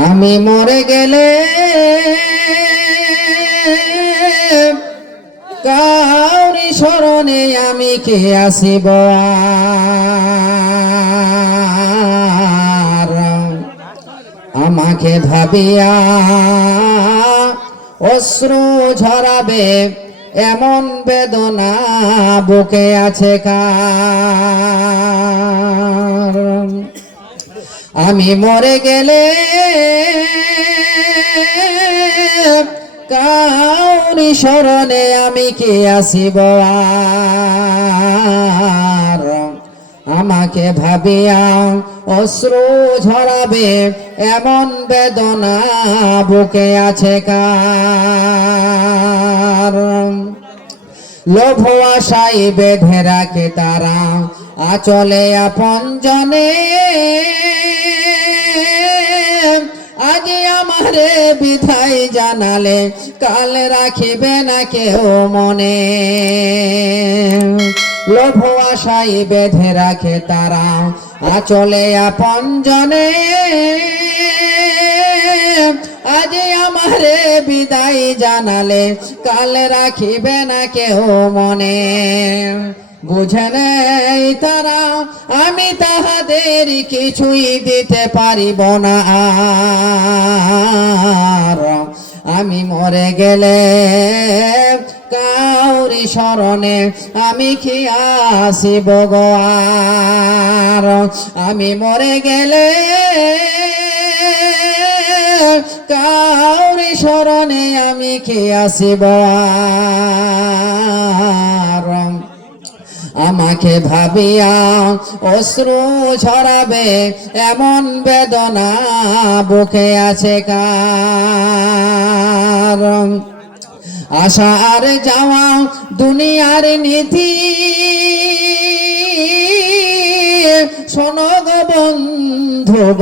আমি মরে গেলে কাউরি স্মরণে আমি কে আসিব? আমাকে ভাবিয়া অশ্রু ঝরাবে এমন বেদনা বুকে আছে কার আমি মরে গেলে কাউরি স্মরণে আমি কি আসিব আমাকে ভাবিয়া অশ্রু ঝরাবে, এমন বেদনা বুকে আছে কার? লোভ আশাই বেঁধে রাখে তারা, আচলে আপন জনে। আমারে বিধাই জানালে, কাল রাখিবে না কেউ মনে। লোভ আশাই বেঁধে রাখে তারা, আচলে আপন জনে। আজ আমারে বিদায় জানালে, কাল রাখিবে না কেউ মনে। বুঝে নেই তারা, আমি তাহাদের কিছুই দিতে পারিব না। মরে গেলে কাউরি স্মরণে আমি কি আসিব গো আমি মরে গেলে কাউরি স্মরণে আমি কি আসিব? আমাকে ভাবিয়া অশ্রু ঝরাবে, এমন বেদনা বুকে আছে কার আশা আর যাওয়া দুনিয়ার নীতি শোনো গো বন্ধুগণ,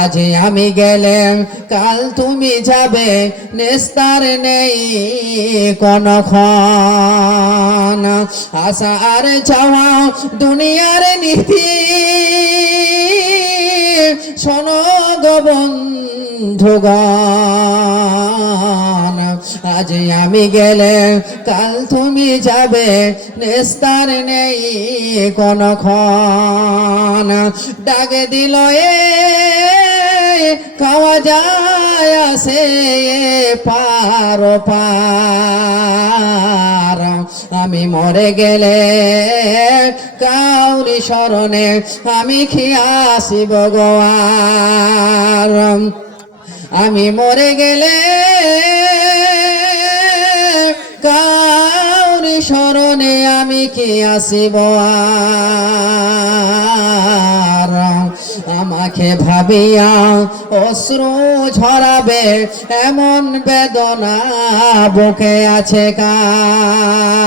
আজ আমি গেলে কাল তুমি যাবে, নিস্তার নেই কোন ক্ষণ আশা আর চাওয়া দুনিয়ার নীতি শোনো গো আজ আমি গেলে, কাল তুমি যাবে, নেস্তার নেই কোন ক্ষণ। ডাকে দিল, এ খাওয়া যায়, আসে পার পার আমি মরে গেলে কাউরি স্মরণে আমি খিয়াসিব গোয়ার আমি মরে গেলে কাউরি স্মরণে আমি কি আসিব? আমাকে ভাবিয়া অশ্রু ঝরাবে এমন বেদনা বুকে আছে কার।